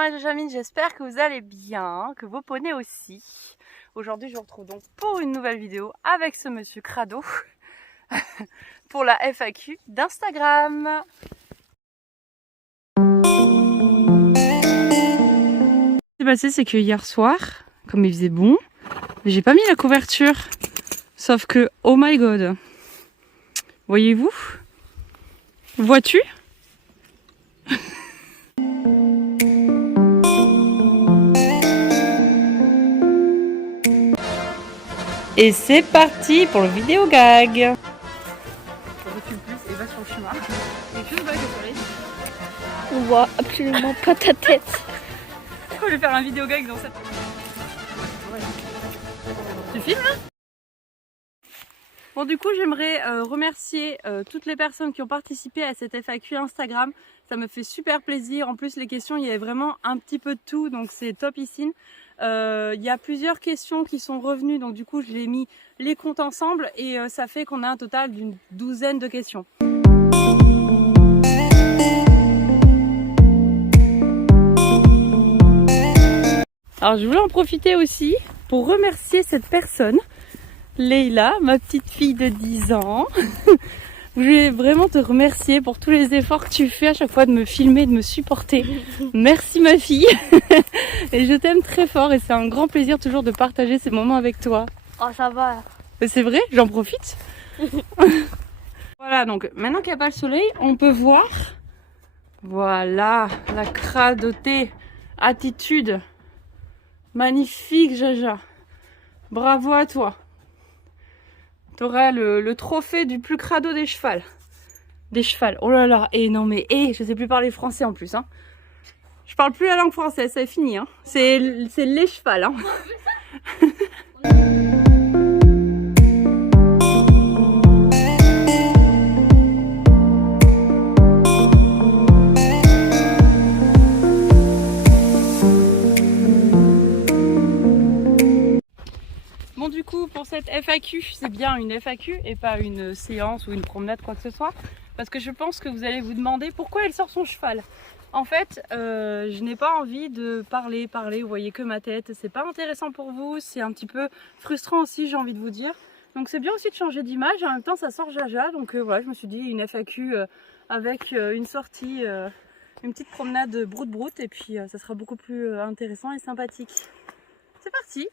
Benjamin et Benjamin, j'espère que vous allez bien, que vos poneys aussi. Aujourd'hui, je vous retrouve donc pour une nouvelle vidéo avec ce monsieur Crado pour la FAQ d'Instagram. Ce qui s'est passé, c'est que hier soir, comme il faisait bon, j'ai pas mis la couverture. Sauf que, oh my god, voyez-vous? Vois-tu? Et c'est parti pour le vidéo gag. Recule plus et va sur le chemin. Et que bague au soleil. On voit absolument pas ta tête. Je vais faire un vidéo gag dans cette. Tu filmes là? Bon, du coup, j'aimerais remercier toutes les personnes qui ont participé à cette FAQ Instagram. Ça me fait super plaisir. En plus, les questions, il y avait vraiment un petit peu de tout, donc c'est topissime. Il y a plusieurs questions qui sont revenues, donc du coup, je l'ai mis les comptes ensemble et ça fait qu'on a un total d'une 12aine de questions. Alors, je voulais en profiter aussi pour remercier cette personne. Leïla, ma petite fille de 10 ans. Je voulais vraiment te remercier pour tous les efforts que tu fais à chaque fois de me filmer, de me supporter. Merci ma fille. Et je t'aime très fort et c'est un grand plaisir toujours de partager ces moments avec toi. Oh, ça va. C'est vrai, j'en profite. Voilà, donc maintenant qu'il n'y a pas le soleil, on peut voir. Voilà, la cradoté, attitude. Magnifique Jaja. Bravo à toi. Tu auras le trophée du plus crado des chevals. Des chevals. Oh là là. Et non mais, je sais plus parler français en plus. Hein. Je parle plus la langue française, c'est fini. Hein. C'est les chevals. Hein. Bon, du coup, pour cette FAQ, c'est bien une FAQ et pas une séance ou une promenade, quoi que ce soit. Parce que je pense que vous allez vous demander pourquoi elle sort son cheval. En fait, je n'ai pas envie de parler, vous voyez que ma tête. C'est pas intéressant pour vous, c'est un petit peu frustrant aussi, j'ai envie de vous dire. Donc c'est bien aussi de changer d'image, en même temps ça sort Jaja. Donc voilà, je me suis dit une FAQ avec une sortie, une petite promenade broute-broute. Et puis ça sera beaucoup plus intéressant et sympathique. C'est parti!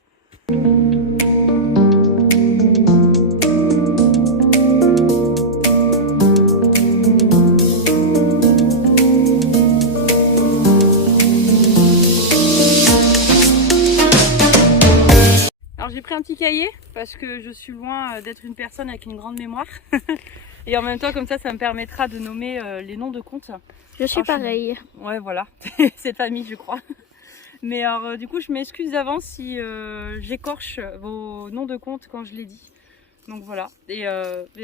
Alors j'ai pris un petit cahier parce que je suis loin d'être une personne avec une grande mémoire. Et en même temps comme ça me permettra de nommer les noms de comptes. Je suis pareil. Ouais voilà, c'est de famille je crois. Mais alors du coup je m'excuse d'avance si j'écorche vos noms de comptes quand je les dis. Donc voilà, et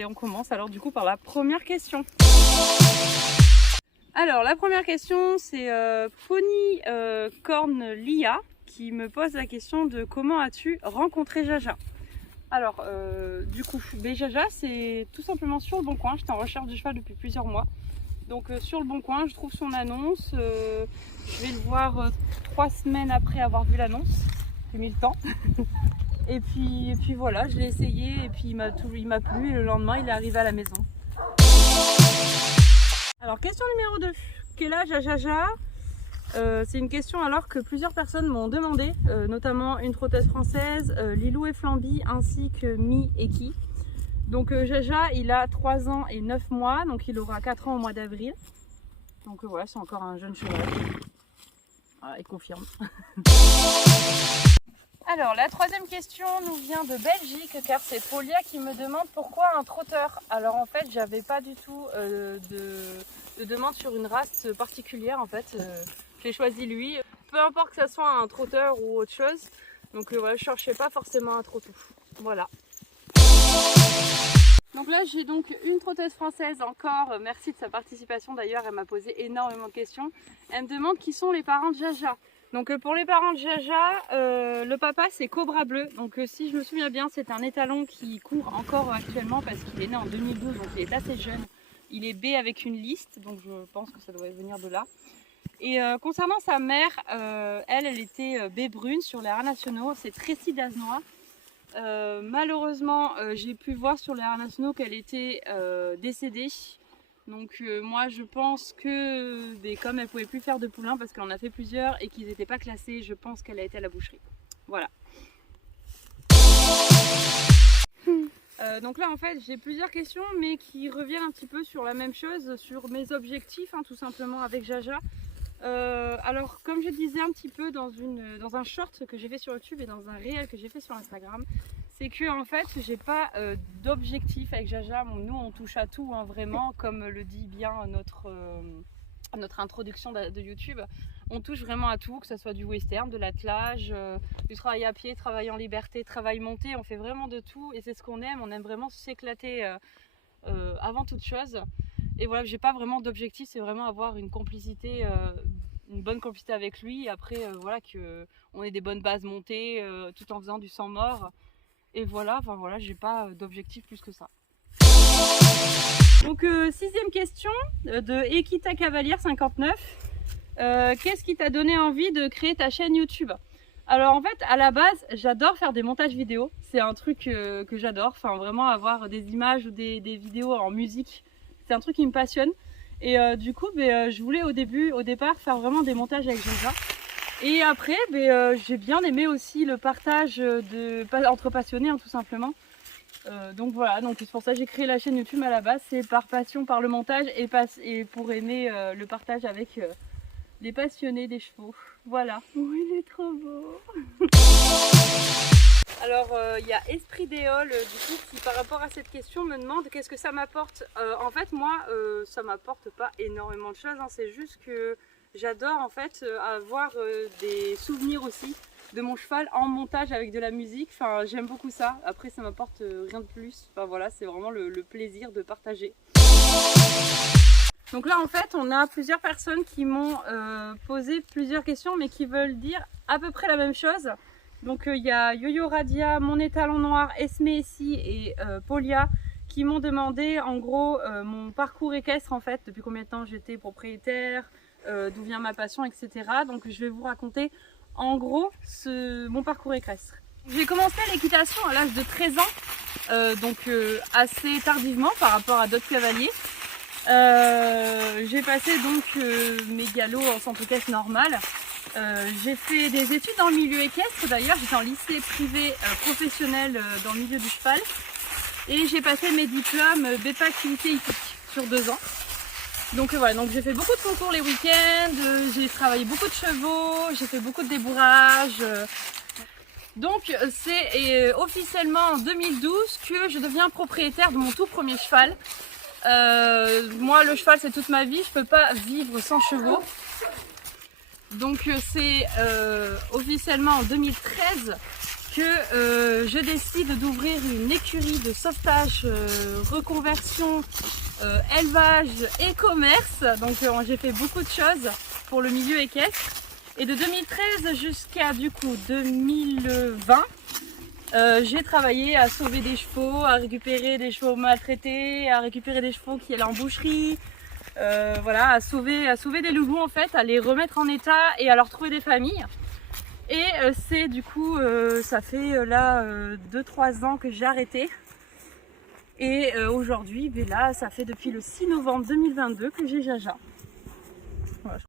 on commence alors du coup par la première question. Alors la première question c'est Pony Corn Lia qui me pose la question de comment as-tu rencontré Jaja. Alors du coup Jaja c'est tout simplement sur le Bon Coin, j'étais en recherche de cheval depuis plusieurs mois. Donc sur le Bon Coin je trouve son annonce, je vais le voir 3 semaines après avoir vu l'annonce, j'ai mis le temps. et puis voilà, je l'ai essayé et puis il m'a plu et le lendemain il est arrivé à la maison. Alors question numéro 2, quel âge a Jaja? C'est une question alors que plusieurs personnes m'ont demandé, notamment une trotteuse française, Lilou et Flamby, ainsi que Mi et Ki. Donc Jaja, il a 3 ans et 9 mois, donc il aura 4 ans au mois d'avril. Donc voilà, c'est encore un jeune cheval. Voilà, il confirme. Alors la troisième question nous vient de Belgique, car c'est Paulia qui me demande pourquoi un trotteur. Alors en fait, j'avais pas du tout de demande sur une race particulière en fait. J'ai choisi lui, peu importe que ça soit un trotteur ou autre chose. Donc voilà, je cherchais pas forcément un trottou. Voilà. Donc là j'ai donc une trotteuse française encore, merci de sa participation d'ailleurs, elle m'a posé énormément de questions. Elle me demande qui sont les parents de Jaja. Donc pour les parents de Jaja, le papa c'est Cobra Bleu, donc si je me souviens bien c'est un étalon qui court encore actuellement parce qu'il est né en 2012, donc il est assez jeune. Il est B avec une liste, donc je pense que ça doit venir de là. Et concernant sa mère, elle était baie brune sur les haras nationaux, c'est Tracy d'Aznois. Malheureusement, j'ai pu voir sur les haras nationaux qu'elle était décédée. Donc moi je pense que comme elle pouvait plus faire de poulains parce qu'elle en a fait plusieurs et qu'ils n'étaient pas classés, je pense qu'elle a été à la boucherie. Voilà. Donc là en fait j'ai plusieurs questions mais qui reviennent un petit peu sur la même chose, sur mes objectifs tout simplement avec Jaja. Alors comme je disais un petit peu dans un short que j'ai fait sur YouTube et dans un réel que j'ai fait sur Instagram, c'est que en fait j'ai pas d'objectif avec Jaja. Bon, nous on touche à tout vraiment, comme le dit bien notre introduction de YouTube. On touche vraiment à tout, que ce soit du western, de l'attelage, du travail à pied, travail en liberté, travail monté, on fait vraiment de tout et c'est ce qu'on aime. On aime vraiment s'éclater avant toute chose. Et voilà, j'ai pas vraiment d'objectif, c'est vraiment avoir une complicité, une bonne complicité avec lui. Après, voilà, qu'on ait des bonnes bases montées, tout en faisant du sang mort. Et voilà, enfin voilà, j'ai pas d'objectif plus que ça. Donc, sixième question de Ekita Cavalier 59. Qu'est-ce qui t'a donné envie de créer ta chaîne YouTube? Alors en fait, à la base, j'adore faire des montages vidéo. C'est un truc que j'adore. Enfin, vraiment avoir des images ou des vidéos en musique. C'est un truc qui me passionne. Et du coup, je voulais au départ, faire vraiment des montages avec Jaja. Et après, j'ai bien aimé aussi le partage entre passionnés, tout simplement. Donc voilà, donc c'est pour ça que j'ai créé la chaîne YouTube à la base. C'est par passion, par le montage et pour aimer le partage avec les passionnés des chevaux. Voilà. Oui, il est trop beau. Alors, il y a Esprit d'Éole, du coup, qui par rapport à cette question me demande qu'est-ce que ça m'apporte. En fait, moi, ça m'apporte pas énormément de choses. C'est juste que j'adore en fait avoir des souvenirs aussi de mon cheval en montage avec de la musique. Enfin, j'aime beaucoup ça. Après, ça m'apporte rien de plus. Enfin voilà, c'est vraiment le plaisir de partager. Donc là, en fait, on a plusieurs personnes qui m'ont posé plusieurs questions, mais qui veulent dire à peu près la même chose. Donc il y a Yo-Yo Radia, Mon Étalon Noir, Esme Essie et Polia qui m'ont demandé en gros mon parcours équestre en fait, depuis combien de temps j'étais propriétaire, d'où vient ma passion, etc. Donc je vais vous raconter en gros mon parcours équestre. J'ai commencé l'équitation à l'âge de 13 ans, donc assez tardivement par rapport à d'autres cavaliers. J'ai passé donc mes galops en centre équestre normal. J'ai fait des études dans le milieu équestre, d'ailleurs j'étais en lycée privé professionnel dans le milieu du cheval et j'ai passé mes diplômes BEPA activité hippique sur 2 ans. Donc voilà, donc j'ai fait beaucoup de concours les week-ends, j'ai travaillé beaucoup de chevaux, j'ai fait beaucoup de débourrage. Donc c'est officiellement en 2012 que je deviens propriétaire de mon tout premier cheval. Moi le cheval c'est toute ma vie, je peux pas vivre sans chevaux. Donc c'est officiellement en 2013 que je décide d'ouvrir une écurie de sauvetage, reconversion, élevage et commerce. Donc j'ai fait beaucoup de choses pour le milieu équestre. Et de 2013 jusqu'à du coup 2020, j'ai travaillé à sauver des chevaux, à récupérer des chevaux maltraités, à récupérer des chevaux qui allaient en boucherie. Voilà, à sauver des loulous en fait, à les remettre en état et à leur trouver des familles. Et c'est du coup, ça fait là 2-3 ans que j'ai arrêté. Et aujourd'hui, là, ça fait depuis le 6 novembre 2022 que j'ai Jaja. Voilà.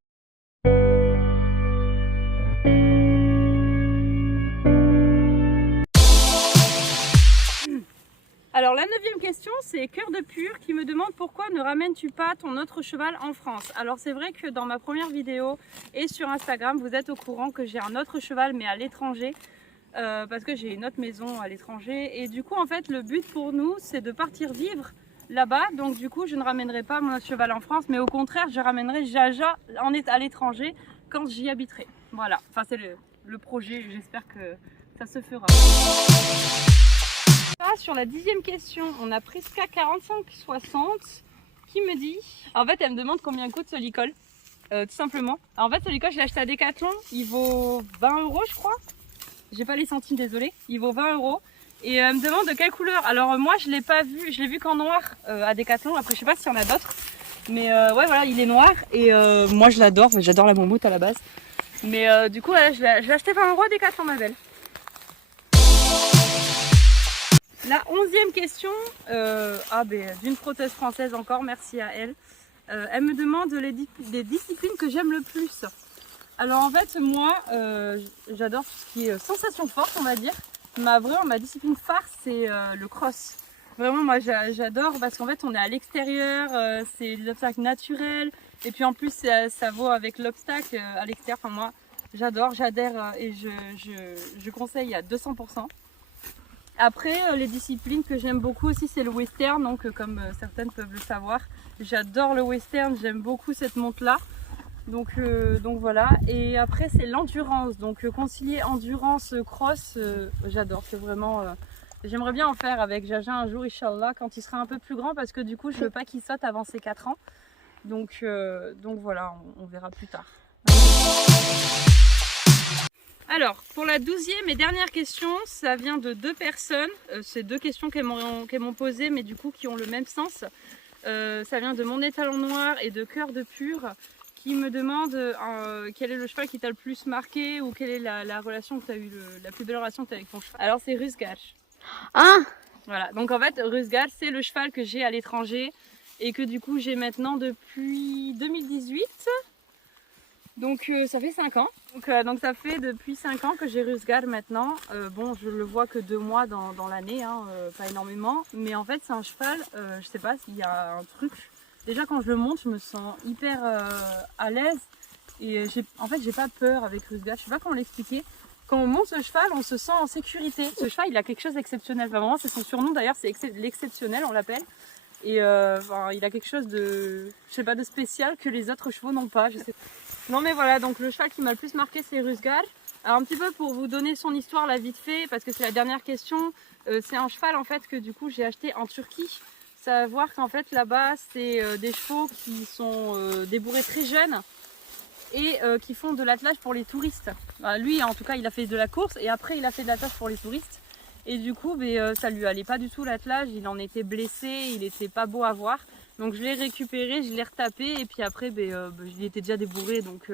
Alors la 9e question, c'est Cœur de Pur qui me demande pourquoi ne ramènes-tu pas ton autre cheval en France? Alors c'est vrai que dans ma première vidéo et sur Instagram, vous êtes au courant que j'ai un autre cheval mais à l'étranger, parce que j'ai une autre maison à l'étranger. Et du coup en fait le but pour nous c'est de partir vivre là-bas. Donc du coup je ne ramènerai pas mon autre cheval en France, mais au contraire je ramènerai Jaja à l'étranger quand j'y habiterai. Voilà, enfin c'est le projet, j'espère que ça se fera. Sur la 10e question, on a Prisca 4560 qui me dit, en fait elle me demande combien coûte ce licol, tout simplement. Alors, en fait ce licol je l'ai acheté à Decathlon, il vaut 20 € je crois, j'ai pas les centimes désolé, il vaut 20 € et elle me demande de quelle couleur. Alors moi je l'ai pas vu, je l'ai vu qu'en noir à Decathlon, après je sais pas s'il y en a d'autres. Mais ouais, voilà, il est noir et moi je l'adore, j'adore la moumoute à la base. Mais du coup, voilà, je l'ai acheté par un roi Décathlon, ma belle. La 11e question, d'une prothèse française encore, merci à elle. Elle me demande les disciplines que j'aime le plus. Alors en fait, moi, j'adore tout ce qui est sensation forte, on va dire. Ma discipline phare, c'est le cross. Vraiment, moi, j'adore parce qu'en fait, on est à l'extérieur, c'est des obstacles naturels. Et puis en plus, ça vaut avec l'obstacle à l'extérieur. Enfin, moi, j'adhère et je conseille à 200%. Après, les disciplines que j'aime beaucoup aussi, c'est le western. Donc, comme certaines peuvent le savoir, j'adore le western, j'aime beaucoup cette monte-là. Donc voilà, et après c'est l'endurance, donc concilier endurance, cross, j'adore, c'est vraiment, j'aimerais bien en faire avec Jaja un jour, Inch'Allah, quand il sera un peu plus grand, parce que du coup je veux pas qu'il saute avant ses 4 ans, donc voilà, on verra plus tard. Alors, pour la 12e et dernière question, ça vient de 2 personnes, c'est 2 questions qu'elles m'ont posées, mais du coup qui ont le même sens. Ça vient de Mon Étalon Noir et de Cœur de Pur, qui me demande quel est le cheval qui t'a le plus marqué ou quelle est la relation que tu as eu, la plus belle relation que tu as avec ton cheval. Alors c'est Rusgar. Ah, Voilà, donc en fait Rusgar c'est le cheval que j'ai à l'étranger et que du coup j'ai maintenant depuis 2018. Donc ça fait 5 ans. Donc ça fait depuis 5 ans que j'ai Rusgar maintenant. Bon, je le vois que 2 mois dans l'année, hein, pas énormément. Mais en fait c'est un cheval, je sais pas s'il y a un truc. Déjà quand je le monte, je me sens hyper à l'aise et en fait j'ai pas peur avec Rusgar. Je sais pas comment l'expliquer. Quand on monte ce cheval, on se sent en sécurité. Ce cheval, il a quelque chose d'exceptionnel. Enfin, vraiment, c'est son surnom d'ailleurs, c'est l'exceptionnel, on l'appelle. Et il a quelque chose de, je sais pas, de spécial que les autres chevaux n'ont pas. Je sais. Non mais voilà, donc le cheval qui m'a le plus marqué, c'est Rusgar. Alors un petit peu pour vous donner son histoire là vite fait, parce que c'est la dernière question. C'est un cheval en fait que du coup j'ai acheté en Turquie. Savoir qu'en fait là-bas c'est des chevaux qui sont débourrés très jeunes et qui font de l'attelage pour les touristes. Lui en tout cas il a fait de la course et après il a fait de l'attelage pour les touristes. Et du coup ça lui allait pas du tout l'attelage, il en était blessé, il était pas beau à voir. Donc je l'ai récupéré, je l'ai retapé et puis après je l'ai été déjà débourré donc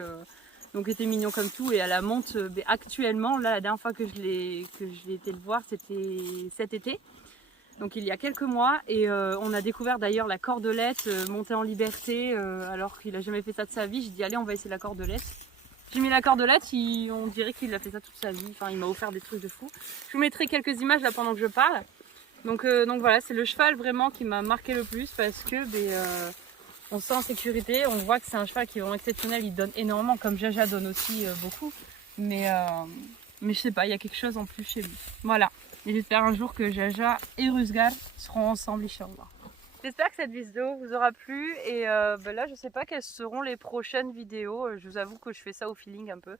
il était mignon comme tout. Et à la monte actuellement, là la dernière fois que je l'ai été le voir c'était cet été. Donc il y a quelques mois et on a découvert d'ailleurs la cordelette, montée en liberté alors qu'il a jamais fait ça de sa vie. J'ai dit allez on va essayer la cordelette. J'ai mis la cordelette, on dirait qu'il a fait ça toute sa vie, enfin il m'a offert des trucs de fou. Je vous mettrai quelques images là pendant que je parle. Donc voilà, c'est le cheval vraiment qui m'a marqué le plus parce que on se sent en sécurité, on voit que c'est un cheval qui est vraiment exceptionnel, il donne énormément comme Jaja donne aussi beaucoup. Mais je sais pas, il y a quelque chose en plus chez lui. Voilà. Et j'espère un jour que Jaja et Rusgar seront ensemble, Inch'Allah. J'espère que cette vidéo vous aura plu et là je sais pas quelles seront les prochaines vidéos, je vous avoue que je fais ça au feeling un peu.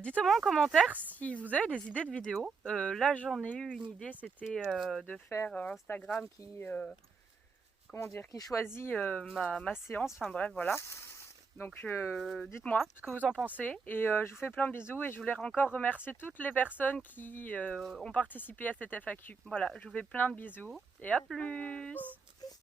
Dites-moi en commentaire si vous avez des idées de vidéos. Là j'en ai eu une idée, c'était de faire Instagram qui choisit ma séance, enfin bref voilà. Donc dites-moi ce que vous en pensez et je vous fais plein de bisous et je voulais encore remercier toutes les personnes qui ont participé à cette FAQ. Voilà, je vous fais plein de bisous et à plus.